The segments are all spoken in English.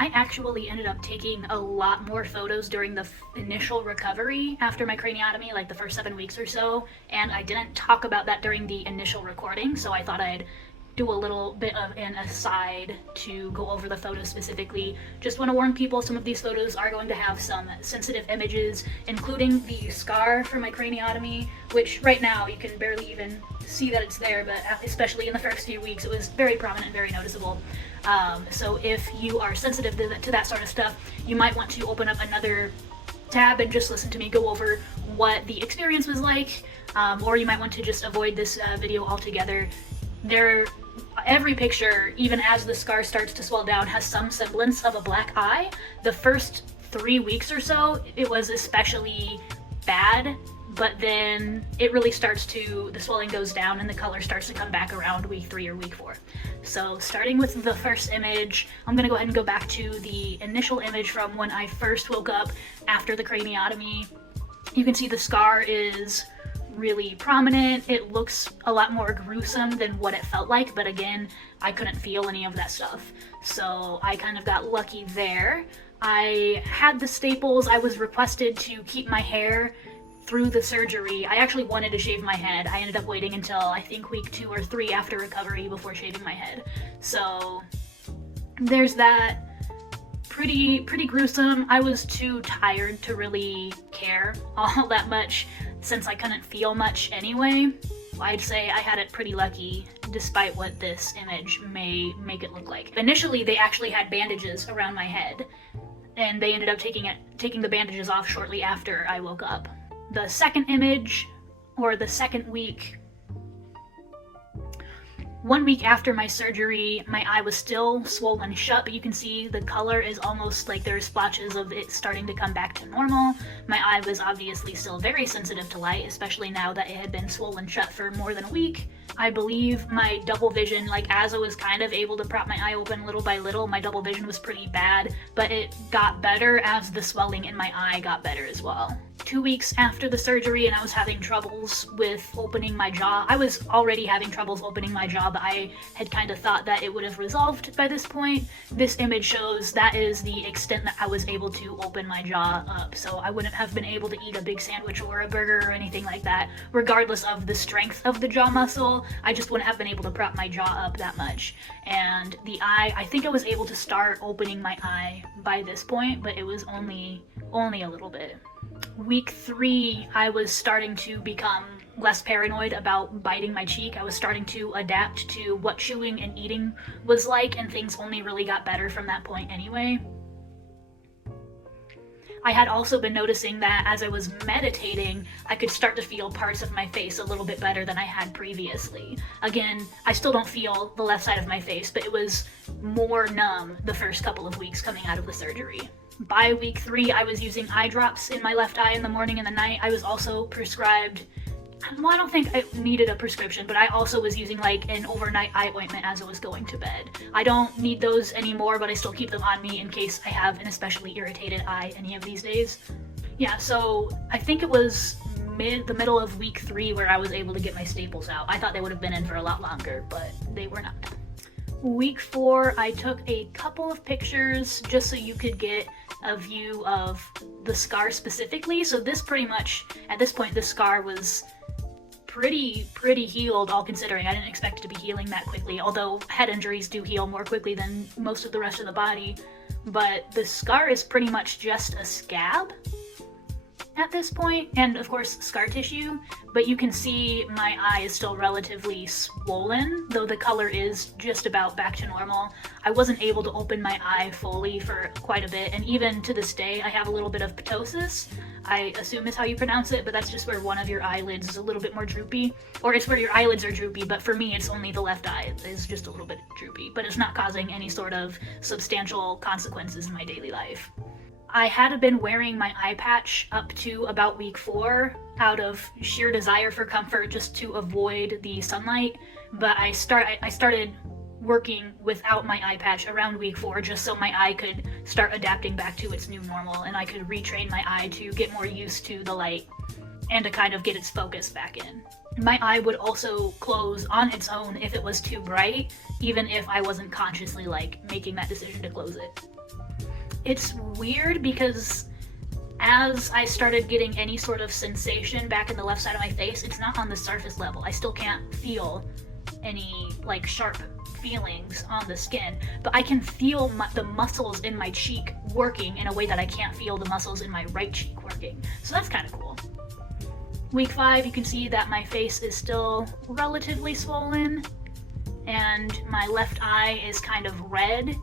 I actually ended up taking a lot more photos during the initial recovery after my craniotomy, like the first 7 weeks or so, and I didn't talk about that during the initial recording, so I thought I'd do a little bit of an aside to go over the photos specifically. Just want to warn people, some of these photos are going to have some sensitive images, including the scar from my craniotomy, which right now you can barely even see that it's there, but especially in the first few weeks it was very prominent and very noticeable. So if you are sensitive to that sort of stuff, you might want to open up another tab and just listen to me go over what the experience was like, or you might want to just avoid this video altogether. Every picture, even as the scar starts to swell down, has some semblance of a black eye. The first 3 weeks or so, it was especially bad, but then it really the swelling goes down and the color starts to come back around week 3 or week 4. So starting with the first image, I'm gonna go ahead and go back to the initial image from when I first woke up after the craniotomy. You can see the scar is really prominent. It looks a lot more gruesome than what it felt like, but again, I couldn't feel any of that stuff. So I kind of got lucky there. I had the staples. I was requested to keep my hair through the surgery. I actually wanted to shave my head. I ended up waiting until I think week 2 or 3 after recovery before shaving my head. So there's that. Pretty gruesome. I was too tired to really care all that much since I couldn't feel much anyway. I'd say I had it pretty lucky despite what this image may make it look like. Initially they actually had bandages around my head and they ended up taking the bandages off shortly after I woke up. The second image, or the second week, 1 week after my surgery, my eye was still swollen shut, but you can see the color is almost like there's splotches of it starting to come back to normal. My eye was obviously still very sensitive to light, especially now that it had been swollen shut for more than a week. I believe my double vision, like as I was kind of able to prop my eye open little by little, my double vision was pretty bad, but it got better as the swelling in my eye got better as well. 2 weeks after the surgery and I was having troubles with opening my jaw. I was already having troubles opening my jaw, but I had kind of thought that it would have resolved by this point. This image shows that is the extent that I was able to open my jaw up. So I wouldn't have been able to eat a big sandwich or a burger or anything like that, regardless of the strength of the jaw muscle. I just wouldn't have been able to prop my jaw up that much. And the eye, I think I was able to start opening my eye by this point, but it was only a little bit. Week 3, I was starting to become less paranoid about biting my cheek. I was starting to adapt to what chewing and eating was like, and things only really got better from that point anyway. I had also been noticing that as I was meditating, I could start to feel parts of my face a little bit better than I had previously. Again, I still don't feel the left side of my face, but it was more numb the first couple of weeks coming out of the surgery. By week 3, I was using eye drops in my left eye in the morning and the night. I was also prescribed, well, I don't think I needed a prescription, but I also was using like an overnight eye ointment as I was going to bed. I don't need those anymore, but I still keep them on me in case I have an especially irritated eye any of these days. Yeah, so I think it was the middle of week 3 where I was able to get my staples out. I thought they would have been in for a lot longer, but they were not. Week 4, I took a couple of pictures just so you could get a view of the scar specifically. So this pretty much, at this point, the scar was pretty healed, all considering. I didn't expect it to be healing that quickly, although head injuries do heal more quickly than most of the rest of the body. But the scar is pretty much just a scab at this point, and of course scar tissue, but you can see my eye is still relatively swollen, though the color is just about back to normal. I wasn't able to open my eye fully for quite a bit, and even to this day I have a little bit of ptosis. I assume is how you pronounce it, but that's just where one of your eyelids is a little bit more droopy, or it's where your eyelids are droopy, but for me it's only the left eye is just a little bit droopy, but it's not causing any sort of substantial consequences in my daily life. I had been wearing my eye patch up to about week 4 out of sheer desire for comfort, just to avoid the sunlight, but I started working without my eye patch around week 4 just so my eye could start adapting back to its new normal and I could retrain my eye to get more used to the light and to kind of get its focus back in. My eye would also close on its own if it was too bright, even if I wasn't consciously like making that decision to close it. It's weird because as I started getting any sort of sensation back in the left side of my face, it's not on the surface level. I still can't feel any like sharp feelings on the skin, but I can feel the muscles in my cheek working in a way that I can't feel the muscles in my right cheek working. So that's kind of cool. Week 5, you can see that my face is still relatively swollen, and my left eye is kind of red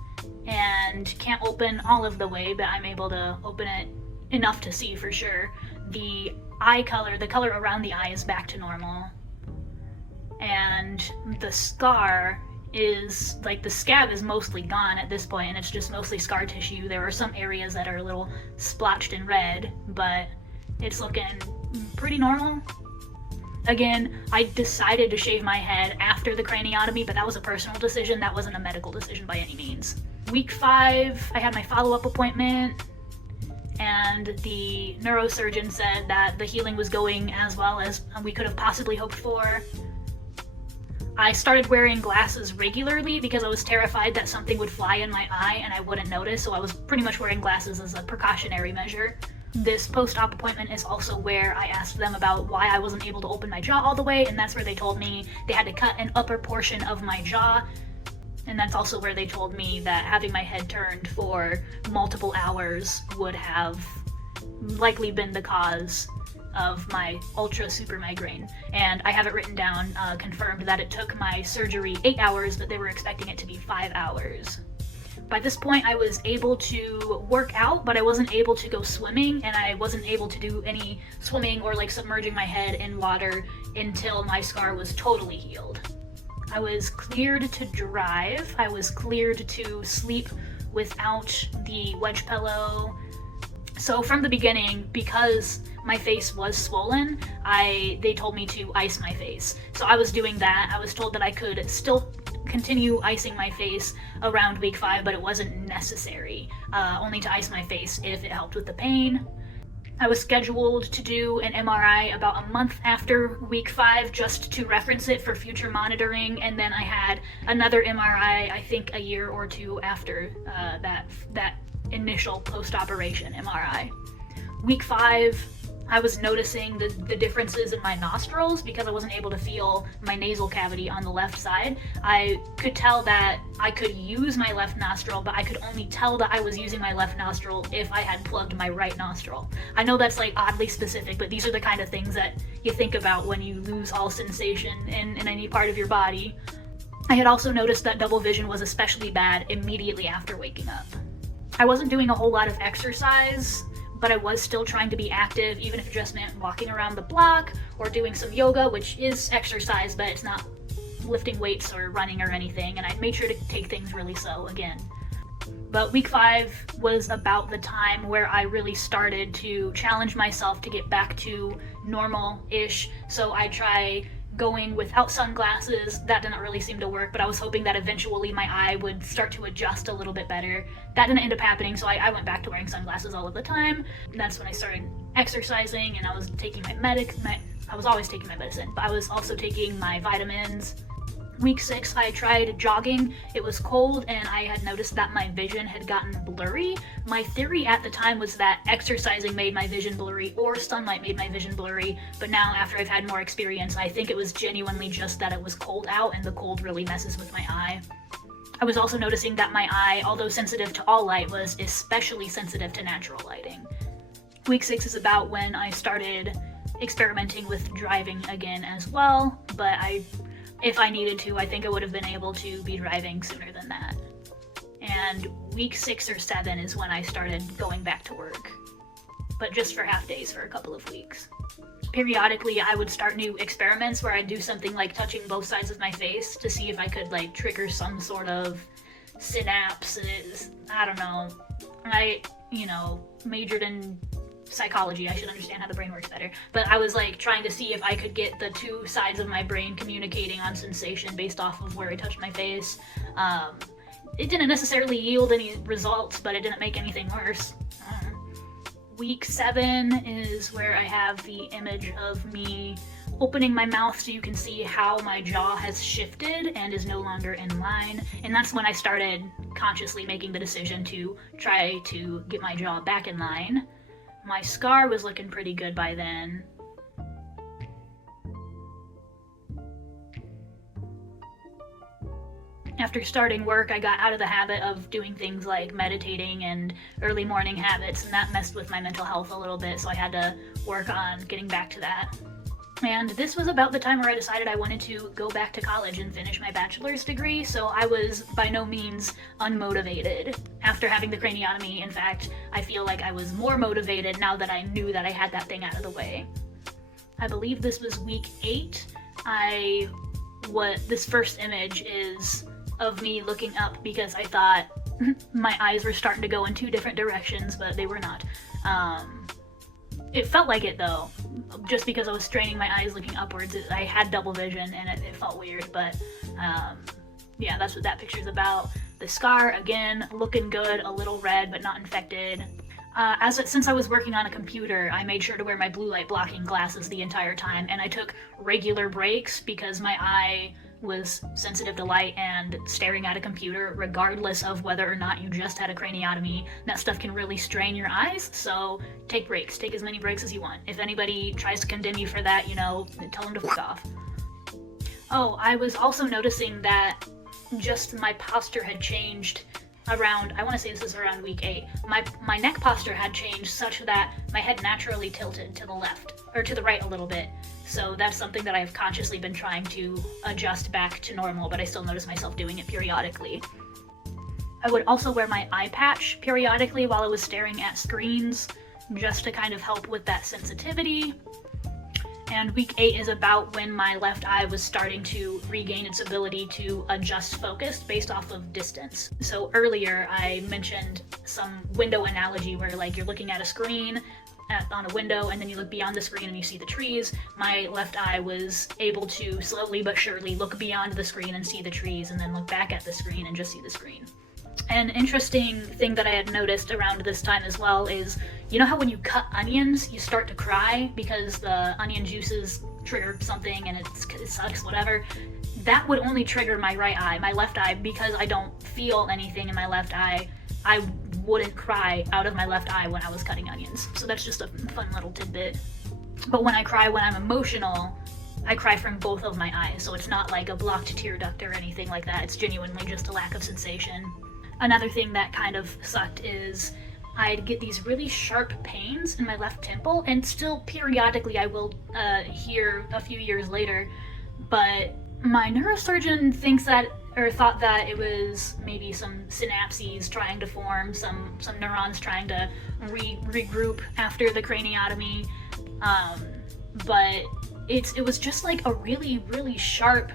and can't open all of the way, but I'm able to open it enough to see for sure. The eye color, the color around the eye is back to normal. And the scar is, like, the scab is mostly gone at this point, and it's just mostly scar tissue. There are some areas that are a little splotched in red, but it's looking pretty normal. Again, I decided to shave my head after the craniotomy, but that was a personal decision. That wasn't a medical decision by any means. Week 5, I had my follow-up appointment, and the neurosurgeon said that the healing was going as well as we could have possibly hoped for. I started wearing glasses regularly because I was terrified that something would fly in my eye and I wouldn't notice, so I was pretty much wearing glasses as a precautionary measure. This post-op appointment is also where I asked them about why I wasn't able to open my jaw all the way, and that's where they told me they had to cut an upper portion of my jaw. And that's also where they told me that having my head turned for multiple hours would have likely been the cause of my ultra super migraine. And I have it written down, confirmed that it took my surgery 8 hours, but they were expecting it to be 5 hours. By this point, I was able to work out, but I wasn't able to go swimming, and I wasn't able to do any swimming or like submerging my head in water until my scar was totally healed. I was cleared to drive. I was cleared to sleep without the wedge pillow. So from the beginning, because my face was swollen, they told me to ice my face. So I was doing that. I was told that I could still continue icing my face around week 5, but it wasn't necessary, only to ice my face if it helped with the pain. I was scheduled to do an MRI about a month after week 5 just to reference it for future monitoring, and then I had another MRI, I think a year or two after that initial post-operation MRI. Week 5, I was noticing the differences in my nostrils because I wasn't able to feel my nasal cavity on the left side. I could tell that I could use my left nostril, but I could only tell that I was using my left nostril if I had plugged my right nostril. I know that's like oddly specific, but these are the kind of things that you think about when you lose all sensation in any part of your body. I had also noticed that double vision was especially bad immediately after waking up. I wasn't doing a whole lot of exercise, but I was still trying to be active, even if it just meant walking around the block or doing some yoga, which is exercise, but it's not lifting weights or running or anything, and I made sure to take things really slow again. But week 5 was about the time where I really started to challenge myself to get back to normal-ish, so I try going without sunglasses. That didn't really seem to work, but I was hoping that eventually my eye would start to adjust a little bit better. That didn't end up happening, so I went back to wearing sunglasses all of the time. And that's when I started exercising, and I was taking I was always taking my medicine, but I was also taking my vitamins. Week 6, I tried jogging. It was cold, and I had noticed that my vision had gotten blurry. My theory at the time was that exercising made my vision blurry or sunlight made my vision blurry, but now after I've had more experience, I think it was genuinely just that it was cold out, and the cold really messes with my eye. I was also noticing that my eye, although sensitive to all light, was especially sensitive to natural lighting. Week 6 is about when I started experimenting with driving again as well, but if I needed to, I think I would have been able to be driving sooner than that. And week 6 or 7 is when I started going back to work, but just for half days for a couple of weeks. Periodically, I would start new experiments where I'd do something like touching both sides of my face to see if I could like trigger some sort of synapses. I don't know. I, majored in psychology. I should understand how the brain works better. But I was like trying to see if I could get the two sides of my brain communicating on sensation based off of where I touched my face. It didn't necessarily yield any results, but it didn't make anything worse. Week 7 is where I have the image of me opening my mouth so you can see how my jaw has shifted and is no longer in line. And that's when I started consciously making the decision to try to get my jaw back in line. My scar was looking pretty good by then. After starting work, I got out of the habit of doing things like meditating and early morning habits, and that messed with my mental health a little bit, so I had to work on getting back to that. And this was about the time where I decided I wanted to go back to college and finish my bachelor's degree, so I was by no means unmotivated. After having the craniotomy, in fact, I feel like I was more motivated now that I knew that I had that thing out of the way. I believe this was week 8. This first image is of me looking up because I thought my eyes were starting to go in 2 different directions, but they were not. It felt like it though, just because I was straining my eyes looking upwards. I had double vision and it felt weird, but yeah, that's what that picture's about. The scar, again, looking good, a little red, but not infected. Since I was working on a computer, I made sure to wear my blue light blocking glasses the entire time, and I took regular breaks because my eye was sensitive to light, and staring at a computer, regardless of whether or not you just had a craniotomy, that stuff can really strain your eyes, so take breaks. Take as many breaks as you want. If anybody tries to condemn you for that, tell them to fuck off. Oh, I was also noticing that just my posture had changed around, I want to say this is around week 8. My neck posture had changed such that my head naturally tilted to the left, or to the right a little bit. So that's something that I've consciously been trying to adjust back to normal, but I still notice myself doing it periodically. I would also wear my eye patch periodically while I was staring at screens, just to kind of help with that sensitivity. And week 8 is about when my left eye was starting to regain its ability to adjust focus based off of distance. So earlier I mentioned some window analogy where like you're looking at a screen on a window and then you look beyond the screen and you see the trees. My left eye was able to slowly but surely look beyond the screen and see the trees, and then look back at the screen and just see the screen. An interesting thing that I had noticed around this time as well is, you know how when you cut onions, you start to cry because the onion juices trigger something and it sucks, whatever? That would only trigger my right eye. My left eye, because I don't feel anything in my left eye, I wouldn't cry out of my left eye when I was cutting onions. So that's just a fun little tidbit. But when I cry when I'm emotional, I cry from both of my eyes, so it's not like a blocked tear duct or anything like that. It's genuinely just a lack of sensation. Another thing that kind of sucked is I'd get these really sharp pains in my left temple, and still periodically I will hear a few years later, but my neurosurgeon thought that it was maybe some synapses trying to form, some neurons trying to regroup after the craniotomy, but it was just like a really, really sharp,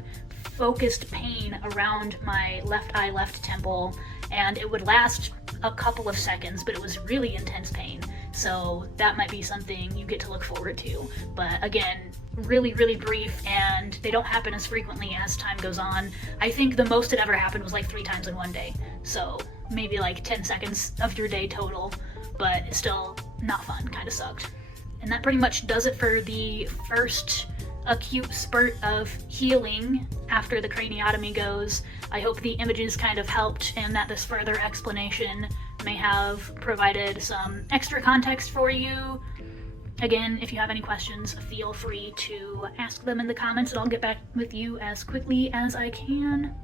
focused pain around my left eye, left temple, and it would last a couple of seconds, but it was really intense pain. So that might be something you get to look forward to. But again, really, really brief, and they don't happen as frequently as time goes on. I think the most it ever happened was like 3 times in one day. So maybe like 10 seconds of your day total, but it's still not fun, kind of sucked. And that pretty much does it for the first acute spurt of healing after the craniotomy goes. I hope the images kind of helped, and that this further explanation may have provided some extra context for you. Again, if you have any questions, feel free to ask them in the comments, and I'll get back with you as quickly as I can.